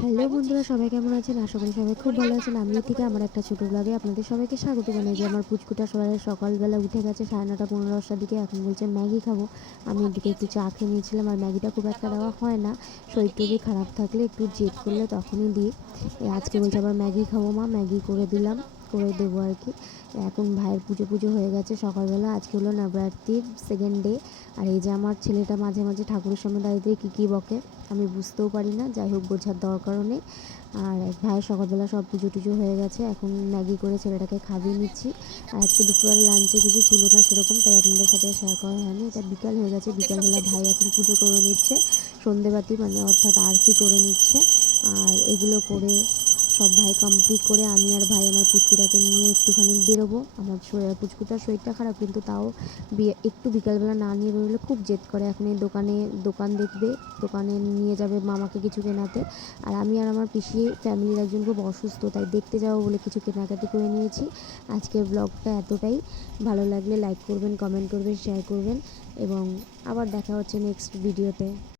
Hello বন্ধুরা, সবাই কেমন আছেন? আশা করি সবাই খুব ভালো আছেন। আমি থেকে আমার একটা ছোটো ব্লগে আপনাদের সবাইকে স্বাগত জানাই। যে আমার পুচকুটা সকালবেলা উঠে গেছে 9:30 15:10টার দিকে। এখন বলছে ম্যাগি খাবো। আমি এদিকে একটু চা খেয়ে নিয়েছিলাম। আর ম্যাগিটা খুব একটা দেওয়া হয় না, শরীর টরীর খারাপ থাকলে একটু জেদ করলে তখনই দিই। আজকে বলছে আবার ম্যাগি খাবো মা, ম্যাগি করে দিলাম, করে দেবো আর কি। এখন ভাইয়ের পুজো পুজো হয়ে গেছে সকালবেলা। আজকে হলো নবরাত্রির সেকেন্ড ডে। আর এই যে আমার ছেলেটা মাঝে মাঝে ঠাকুরের সামনে দাঁড়িয়ে কী বকে আমি বুঝতেও পারি না, যাই হোক বোঝার দরকারও নেই। আর ভাইয়ের সকালবেলা সব পুজো টুজো হয়ে গেছে, এখন ম্যাগি করে ছেলেটাকে খাইয়ে নিচ্ছি। আর আজকে দুপুরবেলা লাঞ্চে কিছু ছিল না সেরকম, তাই আপনাদের সাথে শেয়ার করা হয়নি। এটা বিকাল হয়ে গেছে, বিকালবেলা ভাই এখন পুজো করে নিচ্ছে, সন্ধেবাতি মানে অর্থাৎ আরতি করে নিচ্ছে। আর এগুলো করে সব ভাই কমপ্লিট করে আমি আর ভাই আমার পুচকুটাকে নিয়ে একটুখানি বেরোবো। আমার পুচকুটার শরীরটা খারাপ, কিন্তু তাও একটু বিকালবেলা না নিয়ে বেরোলে খুব জেদ করে। এখন এই দোকান দেখবে, দোকানে নিয়ে যাবে মামাকে কিছু কেনাতে। আর আমি আর আমার পিসি ফ্যামিলির একজন খুব অসুস্থ, তাই দেখতে যাবো বলে কিছু কেনাকাটি করে নিয়েছি। আজকের ব্লগটা এতটাই। ভালো লাগলে লাইক করবেন, কমেন্ট করবেন, শেয়ার করবেন, এবং আবার দেখা হচ্ছে নেক্সট ভিডিওতে।